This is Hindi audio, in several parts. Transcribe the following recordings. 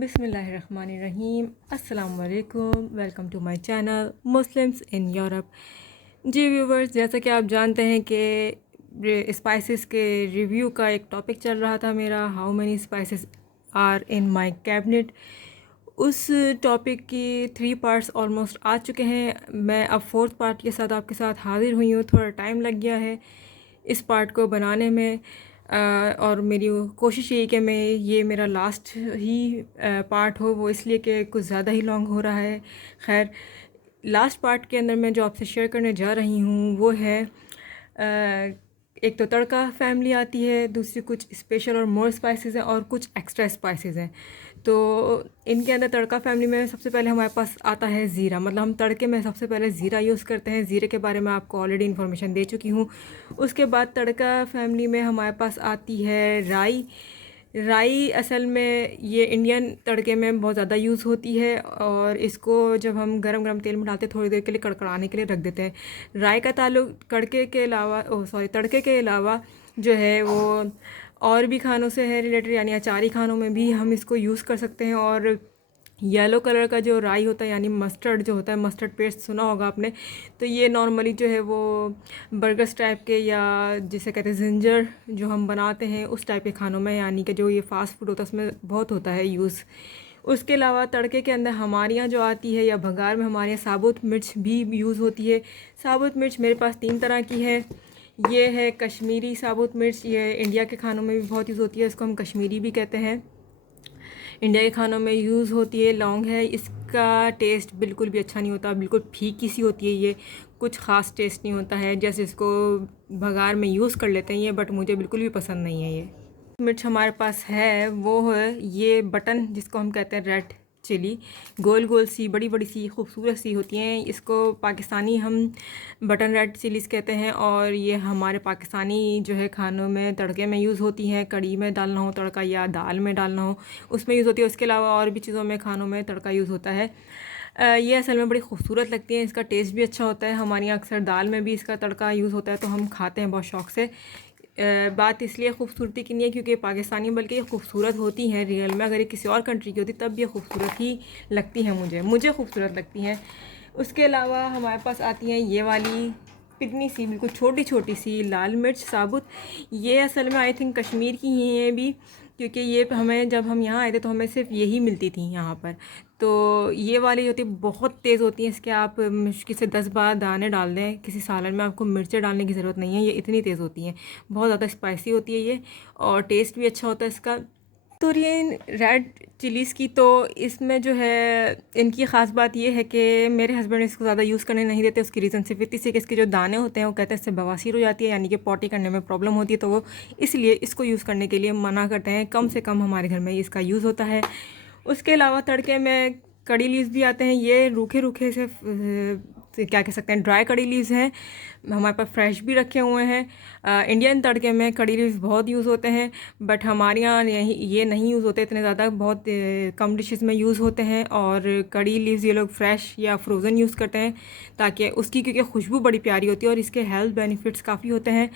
बिस्मिल्लाहिर्रहमानिर्रहीम। अस्सलाम वालेकुम। Welcome to my channel Muslims in Europe. जी व्यूवर्स, जैसा कि आप जानते हैं कि स्पाइसेस के रिव्यू का एक टॉपिक चल रहा था मेरा, how many spices are in my cabinet. उस टॉपिक की 3 पार्ट्स ऑलमोस्ट आ चुके हैं। मैं अब 4th पार्ट के साथ आपके साथ हाज़िर हुई हूँ। थोड़ा टाइम लग गया है इस पार्ट को बनाने में, और मेरी कोशिश यही कि मैं ये मेरा लास्ट ही पार्ट हो, वो इसलिए कि कुछ ज़्यादा ही लॉन्ग हो रहा है। खैर, लास्ट पार्ट के अंदर मैं जो आपसे शेयर करने जा रही हूँ वो है, एक तो तड़का फैमिली आती है, दूसरी कुछ स्पेशल और मोर स्पाइसेस हैं, और कुछ एक्स्ट्रा स्पाइसेस हैं। तो इनके अंदर तड़का फैमिली में सबसे पहले हमारे पास आता है ज़ीरा। मतलब हम तड़के में सबसे पहले ज़ीरा यूज़ करते हैं। ज़ीरे के बारे में आपको ऑलरेडी इन्फॉर्मेशन दे चुकी हूँ। उसके बाद तड़का फैमिली में हमारे पास आती है राई। राई असल में ये इंडियन तड़के में बहुत ज़्यादा यूज़ होती है, और इसको जब हम गरम गरम तेल में डालते हैं थोड़ी देर के लिए कड़कड़ाने के लिए रख देते हैं। राई का ताल्लुक तड़के के अलावा जो है वो और भी खानों से है रिलेटेड, यानी अचारी खानों में भी हम इसको यूज़ कर सकते हैं। और येलो कलर का जो राई होता है, यानी मस्टर्ड जो होता है, मस्टर्ड पेस्ट सुना होगा आपने, तो ये नॉर्मली जो है वो बर्गर्स टाइप के, या जिसे कहते हैं जिंजर जो हम बनाते हैं उस टाइप के खानों में, यानी कि जो ये फास्ट फूड होता है उसमें बहुत होता है यूज़। उसके अलावा तड़के के अंदर हमारे यहाँ जो आती है, या भगार में हमारे यहाँ साबुत मिर्च भी यूज़ होती है। साबुत मिर्च मेरे पास 3 तरह की है। ये है कश्मीरी साबुत मिर्च, ये इंडिया के खानों में भी बहुत यूज़ होती है, इसको हम कश्मीरी भी कहते हैं, इंडिया के खानों में यूज़ होती है। लौंग है, इसका टेस्ट बिल्कुल भी अच्छा नहीं होता, बिल्कुल फीकी सी होती है ये, कुछ ख़ास टेस्ट नहीं होता है। जैसे इसको भगार में यूज़ कर लेते हैं ये, बट मुझे बिल्कुल भी पसंद नहीं है ये। मिर्च हमारे पास है वो है ये बटन, जिसको हम कहते हैं रेड चिली। गोल गोल सी, बड़ी बड़ी सी, खूबसूरत सी होती हैं। इसको पाकिस्तानी हम बटन रेड चिलीज़ कहते हैं, और ये हमारे पाकिस्तानी जो है खानों में तड़के में यूज़ होती हैं। कड़ी में डालना हो तड़का, या दाल में डालना हो, उसमें यूज़ होती है। उसके अलावा और भी चीज़ों में खानों में तड़का यूज़ होता है। ये असल में बड़ी खूबसूरत लगती है, इसका टेस्ट भी अच्छा होता है। हमारे यहाँ अक्सर दाल में भी इसका तड़का यूज़ होता है, तो हम खाते हैं बहुत शौक़ से। बात इसलिए खूबसूरती की नहीं है क्योंकि पाकिस्तानी, बल्कि ये खूबसूरत होती हैं रियल में। अगर ये किसी और कंट्री की होती तब ये खूबसूरत ही लगती हैं, मुझे खूबसूरत लगती हैं। उसके अलावा हमारे पास आती हैं ये वाली पितनी सी, बिल्कुल छोटी छोटी सी लाल मिर्च साबुत। ये असल में आई थिंक कश्मीर की ही हैं भी, क्योंकि ये हमें जब हम यहाँ आए थे तो हमें सिर्फ यही मिलती थी यहाँ पर। तो ये वाली होती बहुत तेज़ होती हैं, इसके आप मुश्किल से 10-12 दाने डाल दें किसी सालन में, आपको मिर्चें डालने की ज़रूरत नहीं है, ये इतनी तेज़ होती हैं। बहुत ज़्यादा स्पाइसी होती है ये, और टेस्ट भी अच्छा होता है इसका। तो ये रेड चिलीज़ की, तो इसमें जो है इनकी ख़ास बात ये है कि मेरे हस्बैंड इसको ज़्यादा यूज़ करने नहीं देते। उसकी रीज़न सिर्फ इतनी सी कि इसके जो दाने होते हैं वो कहते हैं इससे बवासीर हो जाती है, यानी कि पॉटी करने में प्रॉब्लम होती है, तो वो इसलिए इसको यूज़ करने के लिए मना करते हैं। कम से कम हमारे घर में इसका यूज़ होता है। उसके अलावा तड़के में कड़ी लीव्स भी आते हैं। ये रूखे रूखे से क्या कह सकते हैं, ड्राई कड़ी लीव्स हैं। हमारे पास फ्रेश भी रखे हुए हैं। इंडियन तड़के में कड़ी लीव्स बहुत यूज़ होते हैं, बट हमारे यहाँ ये नहीं यूज़ होते इतने ज़्यादा, बहुत कम डिशेस में यूज़ होते हैं। और कड़ी लीव्स ये लोग फ्रेश या फ्रोज़न यूज़ करते हैं, ताकि उसकी, क्योंकि खुशबू बड़ी प्यारी होती है और इसके हेल्थ बेनिफिट्स काफ़ी होते हैं।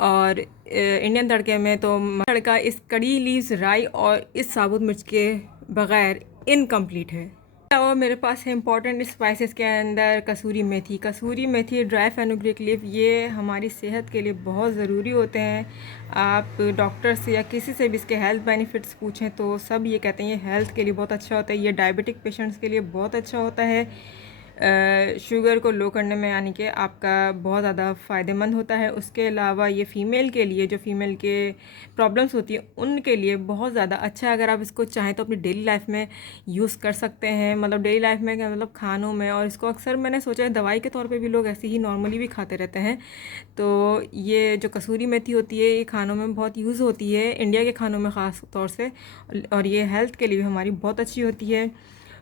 और इंडियन तड़के में तो तड़का इस कड़ी लीव्स, राई और इस साबुत मिर्च के बग़ैर इनकम्प्लीट है। और मेरे पास है इंपॉर्टेंट स्पाइसेस के अंदर कसूरी मेथी। कसूरी मेथी, ड्राई फेनुग्रीक लीफ, ये हमारी सेहत के लिए बहुत ज़रूरी होते हैं। आप डॉक्टर से या किसी से भी इसके हेल्थ बेनिफिट्स पूछें तो सब ये कहते हैं ये हेल्थ के लिए बहुत अच्छा होता है। ये डायबिटिक पेशेंट्स के लिए बहुत अच्छा होता है, शुगर को लो करने में, यानी कि आपका बहुत ज़्यादा फ़ायदेमंद होता है। उसके अलावा ये फ़ीमेल के लिए, जो फ़ीमेल के प्रॉब्लम्स होती है उनके लिए बहुत ज़्यादा अच्छा है। अगर आप इसको चाहें तो अपनी डेली लाइफ में यूज़ कर सकते हैं। मतलब डेली लाइफ में क्या, मतलब खानों में, और इसको अक्सर मैंने सोचा है दवाई के तौर पे भी लोग ऐसे ही नॉर्मली भी खाते रहते हैं। तो ये जो कसूरी मेथी होती है ये खानों में बहुत यूज़ होती है, इंडिया के खानों में ख़ास तौर से, और ये हेल्थ के लिए भी हमारी बहुत अच्छी होती है।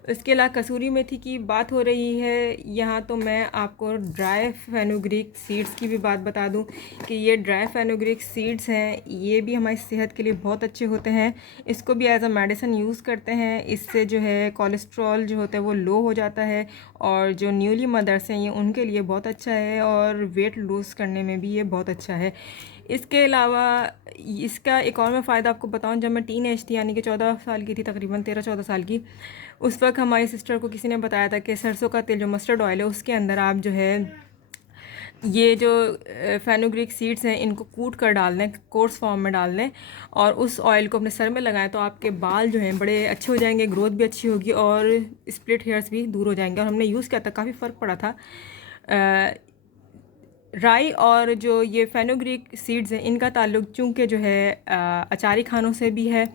उसके अलावा कसूरी मेथी की बात हो रही है यहाँ, तो मैं आपको ड्राई फेनुग्रीक सीड्स की भी बात बता दूं कि ये ड्राई फेनुग्रीक सीड्स हैं, ये भी हमारी सेहत के लिए बहुत अच्छे होते हैं। इसको भी एज अ मेडिसिन यूज़ करते हैं। इससे जो है कोलेस्ट्रॉल जो होता है वो लो हो जाता है, और जो न्यूली मदर्स हैं ये उनके लिए बहुत अच्छा है, और वेट लूज़ करने में भी ये बहुत अच्छा है। इसके अलावा इसका एक और मैं फ़ायदा आपको बताऊं, जब मैं टीन एज थी यानी कि 14 साल की थी, तकरीबन 13-14 साल की, उस वक्त हमारी सिस्टर को किसी ने बताया था कि सरसों का तेल जो मस्टर्ड ऑयल है उसके अंदर आप जो है ये जो फेनुग्रीक सीड्स हैं इनको कूट कर डाल दें, कोर्स फॉर्म में डाल दें, और उस ऑयल को अपने सर में लगाएं तो आपके बाल जो हैं बड़े अच्छे हो जाएंगे, ग्रोथ भी अच्छी होगी और स्प्लिट हेयर्स भी दूर हो जाएंगे। और हमने यूज़ किया था, काफ़ी फ़र्क पड़ा था। राई और जो ये फेनुग्रीक सीड्स हैं इनका ताल्लुक चूँकि जो है अचारी खानों से भी है।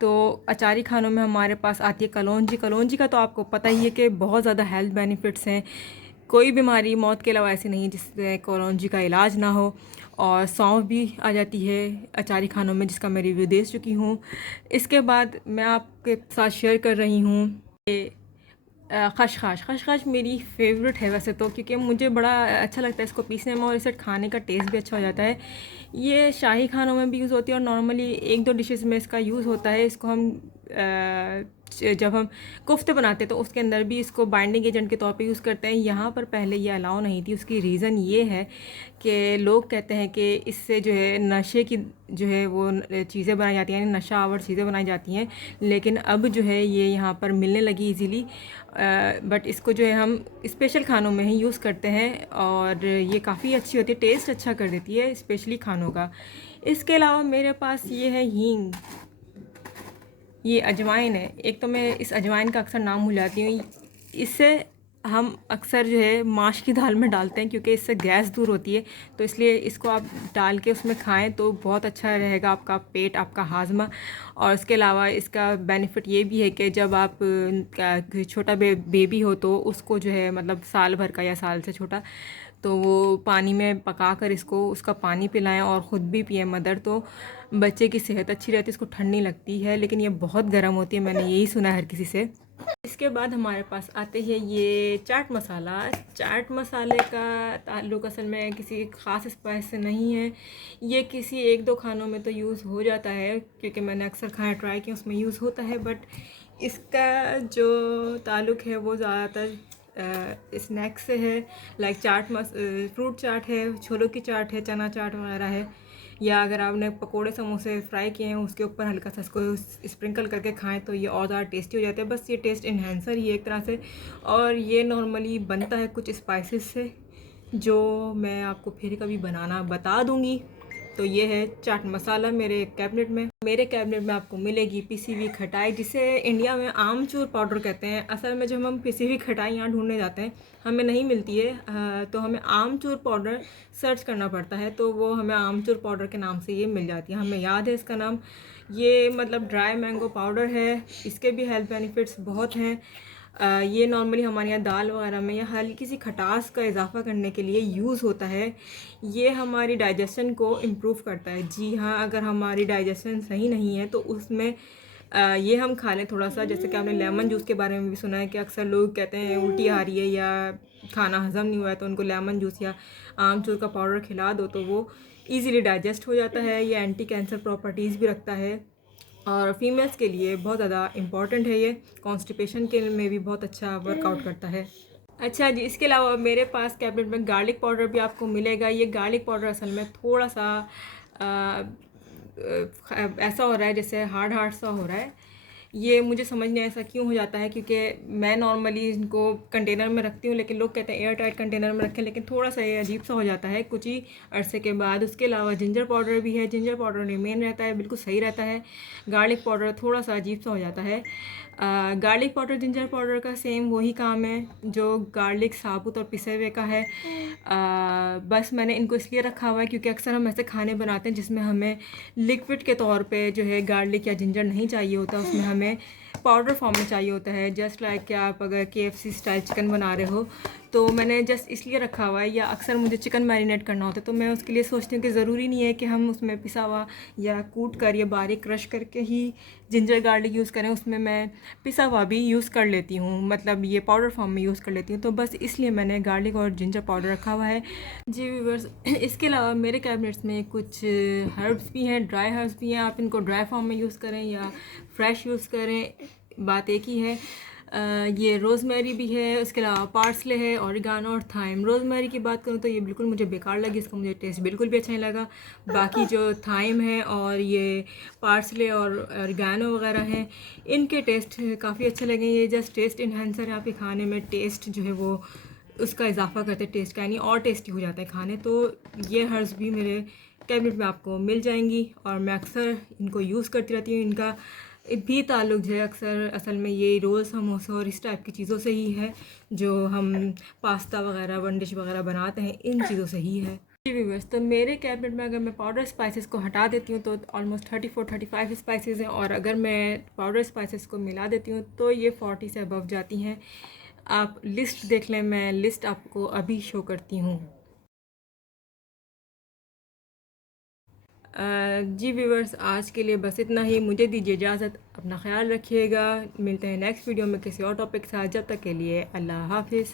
तो अचारी खानों में हमारे पास आती है कलौंजी। कलौंजी का तो आपको पता ही है कि बहुत ज़्यादा हेल्थ बेनिफिट्स हैं। कोई बीमारी मौत के अलावा ऐसी नहीं है जिससे कलौंजी का इलाज ना हो। और सौंफ भी आ जाती है अचारी खानों में, जिसका मैं रिव्यू दे चुकी हूँ। इसके बाद मैं आपके साथ शेयर कर रही हूँ खशखश। खशखश मेरी फेवरेट है वैसे तो, क्योंकि मुझे बड़ा अच्छा लगता है इसको पीसने में, और इसे खाने का टेस्ट भी अच्छा हो जाता है। ये शाही खानों में भी यूज़ होती है और नॉर्मली एक दो डिशेस में इसका यूज़ होता है। इसको हम जब हम कोफ्ते बनाते हैं तो उसके अंदर भी इसको बाइंडिंग एजेंट के तौर पे यूज़ करते हैं। यहाँ पर पहले ये अलाउ नहीं थी। उसकी रीज़न ये है कि लोग कहते हैं कि इससे जो है नशे की जो है वो चीज़ें बनाई जाती हैं, यानी नशा आवर चीज़ें बनाई जाती हैं। लेकिन अब जो है ये यहाँ पर मिलने लगी इजीली, बट इसको जो है हम स्पेशल खानों में ही यूज़ करते हैं, और ये काफ़ी अच्छी होती है, टेस्ट अच्छा कर देती है स्पेशली खानों का। इसके अलावा मेरे पास ये है हींग, ये अजवाइन है। एक तो मैं इस अजवाइन का अक्सर नाम भूल जाती हूँ। इससे हम अक्सर जो है माश की दाल में डालते हैं क्योंकि इससे गैस दूर होती है, तो इसलिए इसको आप डाल के उसमें खाएं तो बहुत अच्छा रहेगा आपका पेट, आपका हाजमा। और इसके अलावा इसका बेनिफिट ये भी है कि जब आप छोटा बेबी हो तो उसको जो है मतलब साल भर का या साल से छोटा, तो वो पानी में पका कर इसको उसका पानी पिलाएं और ख़ुद भी पिए मदर, तो बच्चे की सेहत अच्छी रहती है। इसको ठंड नहीं लगती है, लेकिन ये बहुत गर्म होती है, मैंने यही सुना है हर किसी से। इसके बाद हमारे पास आते हैं ये चाट मसाला। चाट मसाले का ताल्लुक असल में किसी ख़ास स्पाइस से नहीं है। ये किसी एक दो खानों में तो यूज़ हो जाता है, क्योंकि मैंने अक्सर खाना ट्राई किया उसमें यूज़ होता है, बट इसका जो ताल्लुक है वो ज़्यादातर स्नैक्स से है। लाइक फ्रूट चाट है, छोलों की चाट है, चना चाट वगैरह है, या अगर आपने पकोड़े समोसे फ्राई किए हैं उसके ऊपर हल्का सा इसको स्प्रिंकल करके खाएं तो ये और ज़्यादा टेस्टी हो जाता है। बस ये टेस्ट इन्हेंसर ही है एक तरह से, और ये नॉर्मली बनता है कुछ स्पाइसेस से जो मैं आपको फिर कभी बनाना बता दूँगी। तो ये है चाट मसाला मेरे कैबिनेट में। मेरे कैबिनेट में आपको मिलेगी पिसी हुई खटाई, जिसे इंडिया में आमचूर पाउडर कहते हैं। असल में जब हम पिसी हुई खटाई यहाँ ढूंढने जाते हैं हमें नहीं मिलती है, तो हमें आमचूर पाउडर सर्च करना पड़ता है, तो वो हमें आमचूर पाउडर के नाम से ये मिल जाती है। हमें याद है इसका नाम। ये मतलब ड्राई मैंगो पाउडर है। इसके भी हेल्थ बेनिफिट्स बहुत हैं। ये नॉर्मली हमारे यहाँ दाल वगैरह में या हल्की सी खटास का इजाफा करने के लिए यूज़ होता है। ये हमारी डाइजेशन को इम्प्रूव करता है। जी हाँ, अगर हमारी डाइजेशन सही नहीं है तो उसमें ये हम खा लें थोड़ा सा। जैसे कि आपने लेमन जूस के बारे में भी सुना है कि अक्सर लोग कहते हैं उल्टी आ रही है या खाना हज़म नहीं हुआ है, तो उनको लेमन जूस या आमचूर का पाउडर खिला दो तो वो ईज़िली डाइजेस्ट हो जाता है। ये एंटी कैंसर प्रॉपर्टीज़ भी रखता है, और फीमेल्स के लिए बहुत ज़्यादा इम्पॉर्टेंट है। ये कॉन्स्टिपेशन के में भी बहुत अच्छा वर्कआउट करता है। अच्छा जी, इसके अलावा मेरे पास कैबिनेट में गार्लिक पाउडर भी आपको मिलेगा। ये गार्लिक पाउडर असल में थोड़ा सा ऐसा हो रहा है जैसे हार्ड हार्ड सा हो रहा है। ये मुझे समझ नहीं ऐसा क्यों हो जाता है, क्योंकि मैं नॉर्मली इनको कंटेनर में रखती हूँ, लेकिन लोग कहते हैं एयर टाइट कंटेनर में रखें, लेकिन थोड़ा सा ये अजीब सा हो जाता है कुछ ही अरसे के बाद। उसके अलावा जिंजर पाउडर भी है। जिंजर पाउडर रिमेन रहता है, बिल्कुल सही रहता है। गार्लिक पाउडर थोड़ा सा अजीब सा हो जाता है। गार्लिक पाउडर जिंजर पाउडर का सेम वही काम है जो गार्लिक साबुत और पिसे हुए का है। बस मैंने इनको इसलिए रखा हुआ है क्योंकि अक्सर हम ऐसे खाने बनाते हैं जिसमें हमें लिक्विड के तौर पे जो है गार्लिक या जिंजर नहीं चाहिए होता, उसमें हमें पाउडर फॉर्म में चाहिए होता है। जस्ट लाइक कि आप अगर KFC स्टाइल चिकन बना रहे हो तो मैंने जस्ट इसलिए रखा हुआ है। या अक्सर मुझे चिकन मैरिनेट करना होता है तो मैं उसके लिए सोचती हूँ कि ज़रूरी नहीं है कि हम उसमें पिसा हुआ या कूट कर या बारीक क्रश करके ही जिंजर गार्लिक यूज़ करें। उसमें मैं पिसा हुआ भी यूज़ कर लेती हूँ, मतलब ये पाउडर फॉर्म में यूज़ कर लेती हूँ। तो बस इसलिए मैंने गार्लिक और जिंजर पाउडर रखा हुआ है। जी व्यूअर्स, इसके अलावा मेरे कैबिनेट्स में कुछ हर्ब्स भी हैं, ड्राई हर्ब्स भी हैं। आप इनको ड्राई फॉर्म में यूज़ करें या फ्रेश यूज़ करें, बात एक ही है। ये रोज़मेरी भी है, उसके अलावा पार्सले है, ऑरिगानो और थाइम। रोज़मेरी की बात करूँ तो ये बिल्कुल मुझे बेकार लगी, इसका मुझे टेस्ट बिल्कुल भी अच्छा नहीं लगा। बाकी जो थाइम है और ये पार्सले और ऑरिगानो वगैरह हैं, इनके टेस्ट काफ़ी अच्छे लगे। ये जस्ट टेस्ट इन्हेंसर है, आपके खाने में टेस्ट जो है वो उसका इजाफा करते हैं टेस्ट का, यानी और टेस्टी हो जाता है खाने। तो ये हर्ब्स भी मेरे कैबिनेट में आपको मिल जाएंगी और मैं अक्सर इनको यूज़ करती रहती हूँ। इनका भी ताल्लुक जो है अक्सर असल में ये रोल समोसा और इस टाइप की चीज़ों से ही है, जो हम पास्ता वगैरह वन डिश वगैरह बनाते हैं, इन चीज़ों से ही है। जी व्यूअर्स, तो मेरे कैबिनेट में अगर मैं पाउडर स्पाइसेस को हटा देती हूँ तो ऑलमोस्ट 34-35 स्पाइसेस हैं, और अगर मैं पाउडर स्पाइसेस को मिला देती हूँ तो ये 40 से अबव जाती हैं। आप लिस्ट देख लें, मैं लिस्ट आपको अभी शो करती हूँ। जी व्यूवर्स, आज के लिए बस इतना ही। मुझे दीजिए इजाज़त, अपना ख्याल रखिएगा। मिलते हैं नेक्स्ट वीडियो में किसी और टॉपिक के साथ। जब तक के लिए अल्लाह हाफिज़।